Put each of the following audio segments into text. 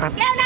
ครับ แก้วหน้า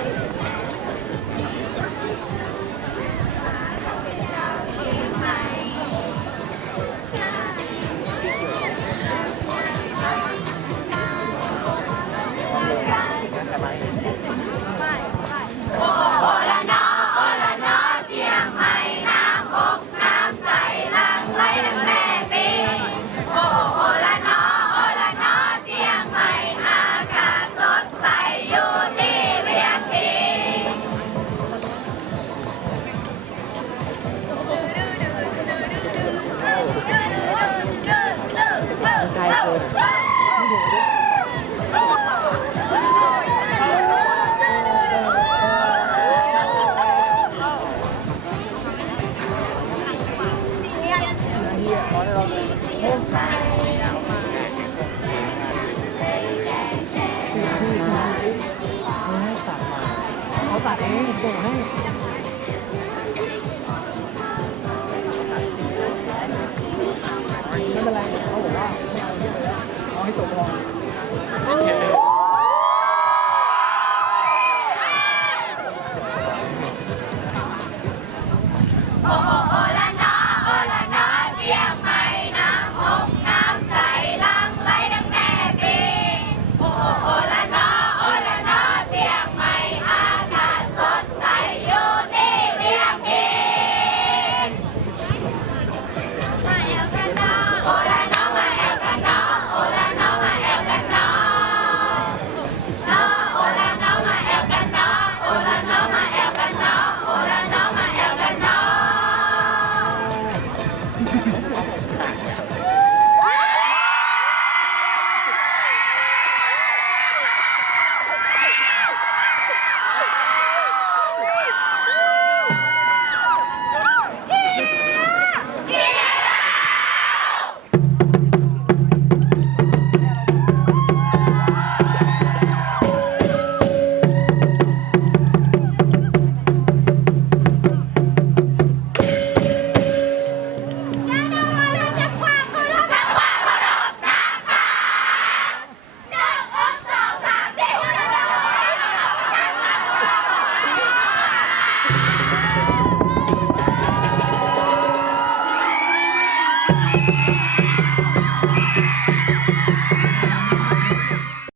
เขาตัดเองส่งให้